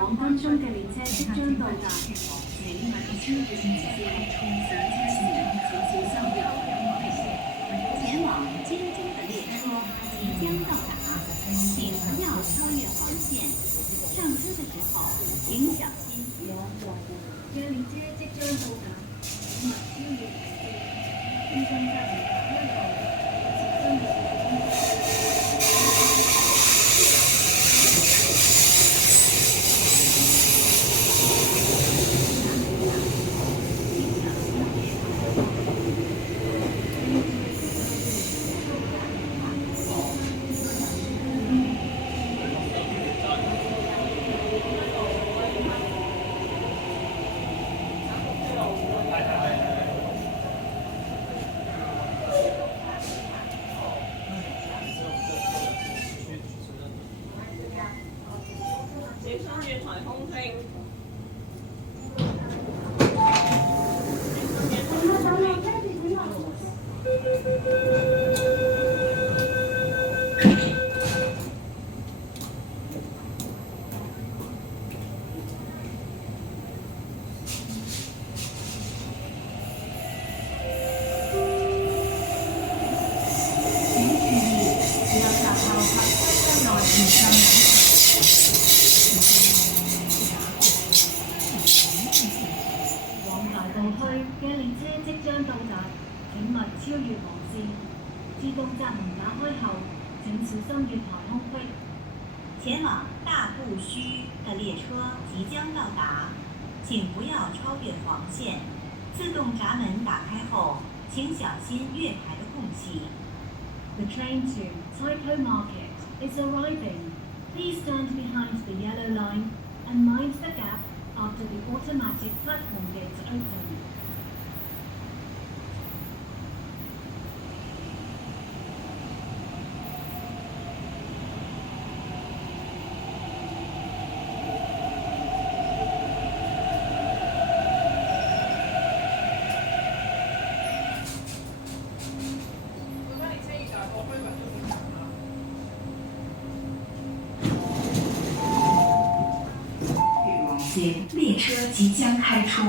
往分钟嘅列車即將到達，請勿超越線，上車時請小心右前往京都的列車即將到達，請不要超越黃線。上車的時候請小心。嘅列車即將到達，請勿超越線。先生站打開後，小心超越黃線，自動閘門打開後，請小心月台空隙。前往大部須的列車即將到達，請不要超越黃線。自動閘門打開後，請小心月台的空隙。The train to Taipei Market is arriving. Please stand behind the yellow line and mind the gap after the automatic platform gates open.列车即将开出，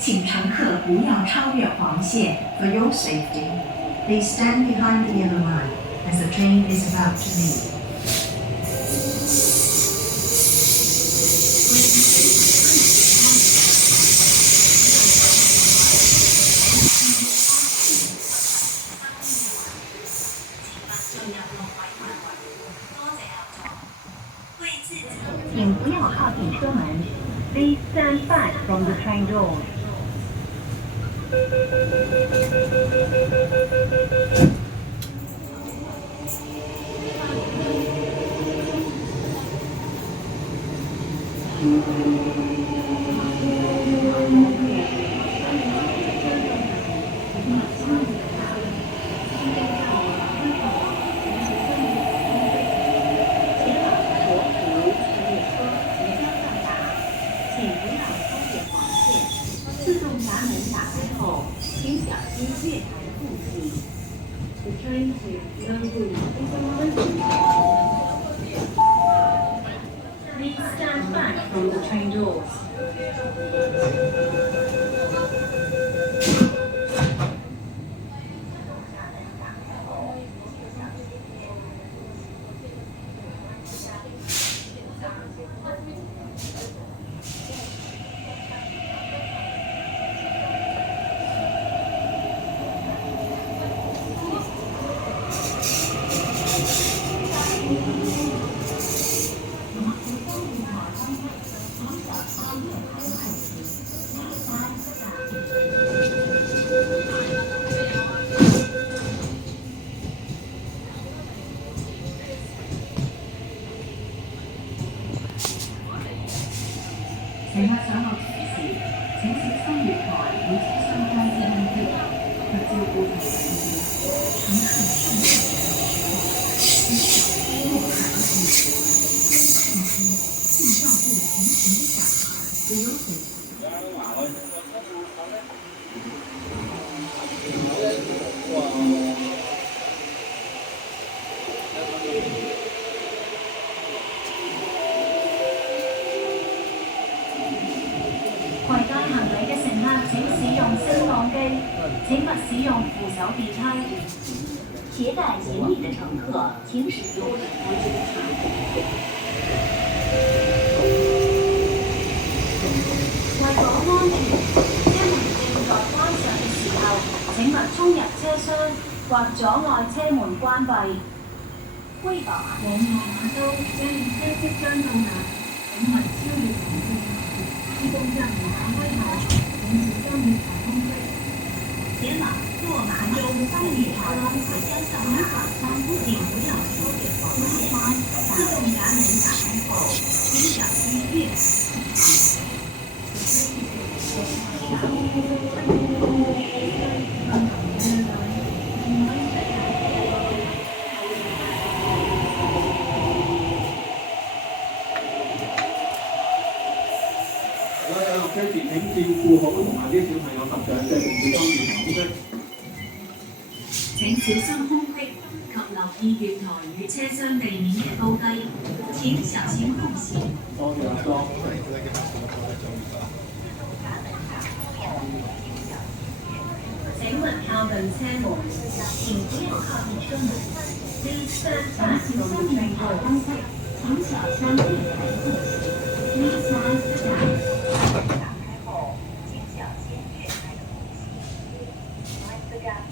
请乘客不要超越黄线。For your safety, please stand behind the yellow line as the train is about to leave. 请不要靠近车门。Please stand back from the train doors. 自动闸门打开后，请小心月台的空隙。The train to Yangon is arriving. Please stand back from the train doors. 乘客上落車時，請小心月台與車廂間之空隙，及照顧同乘客上車時請小心月台的空隙，並照顧同行的小孩，不要隨机，请勿使用扶手电梯。携带行李的乘客，请使用扶手电梯。为咗安全，车门正在关上嘅时候，请勿冲入车厢或阻碍车门关闭。规划往外马都将车即将到达，请勿超越黄线。自动闸门打开后，请小心月台空隙。前往落马洲三月台即将到达，请不要超越黄线。自动闸门打开后，请小心月台。車前請照顧好同埋啲小朋友及長者，並小心月台空隙。請小心空隙及留意月台與車廂地面嘅高低，請小心空隙。多謝阿莊。請勿靠近車門，請不要靠近車門。Please stand back from the train doors。請小心月台空隙。Please mind the gap。打開後，請小心月台空隙。Mind the gap。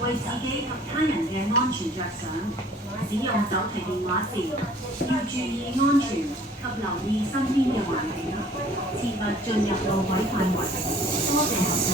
為自己及他人嘅安全着想，使用手提電話時要注意安全及留意身邊嘅環境，切勿進入路軌範圍。多謝合作。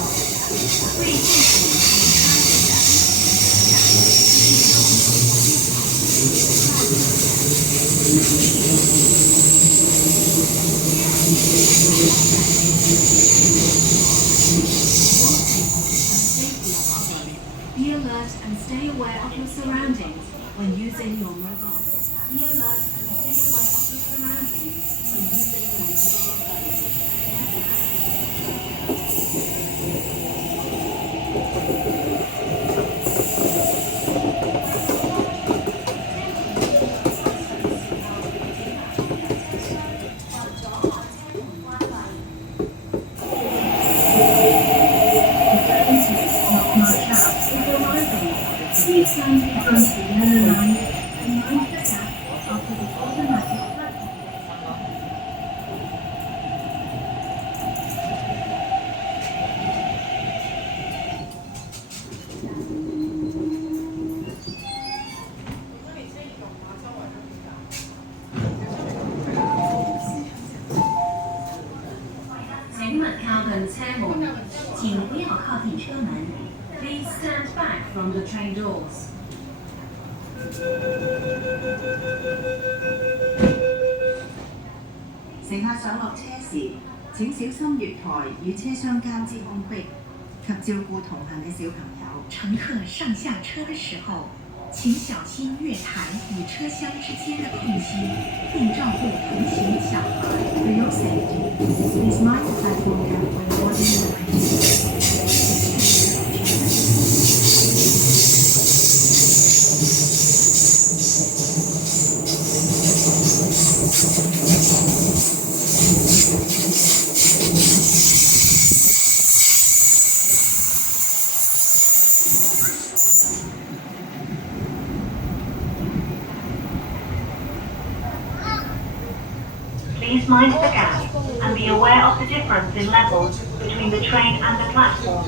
Be alert and stay aware of your surroundings when using your mobile. Be alert and stay aware of your surroundings when using your mobile phone. Please stand in front of the yellow line and mind the gap after the automatic platform. Please stand back from the train doors. 乘客上落車時，請小心月台與車廂間之空隙，及照顧同行嘅小朋友。乘客上下車的時候，請小心月台與車廂之間的空隙，並照顧同行小孩。For your safety, please mind the platform gap when boarding the train. Please mind the gap and be aware of the difference in levels between the train and the platform.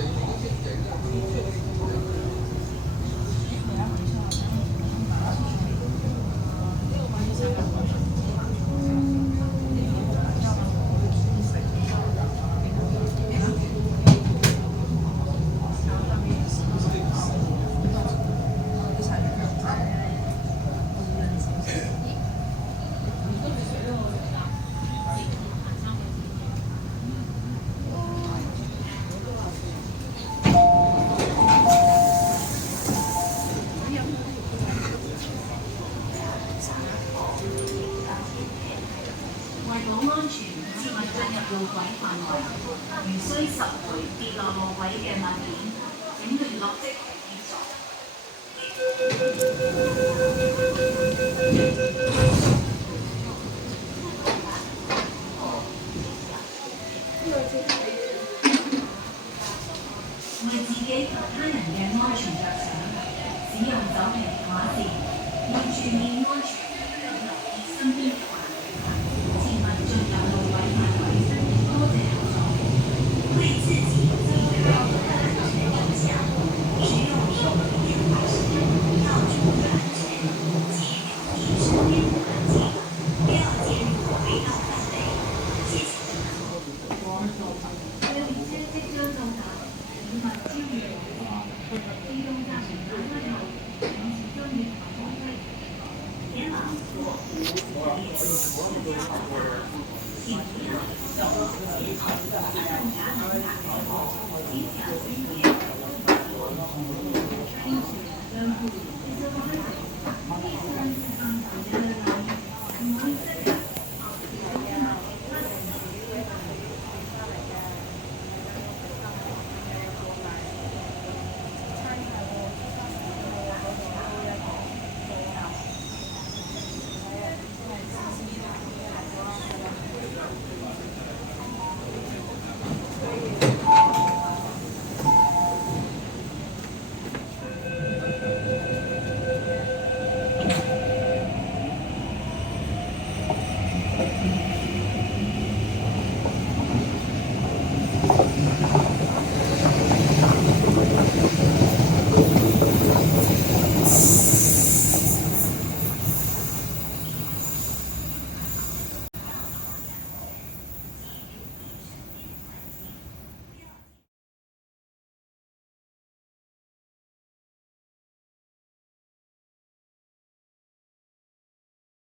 為保安全，切勿進入路軌範圍。如需拾回跌落路軌嘅物件，請聯絡職員協助。為自己及他人嘅安全着想，使用手提卡時要注意安全，留意身邊嘅環境，切勿進入路軌範圍。多謝合作。為自己及他人的安全着想，使用手提電話時要注意安全，及留意身邊的環境，不要進入軌道範圍。謝謝。列車即將到達，請勿超越路線。自動站打開後，請小心月台空隙。前往羅湖列車即將到達，請不要走路前。自動閘門打開後，請小心點。Train to Lenghu is arriving. Please turn to the right.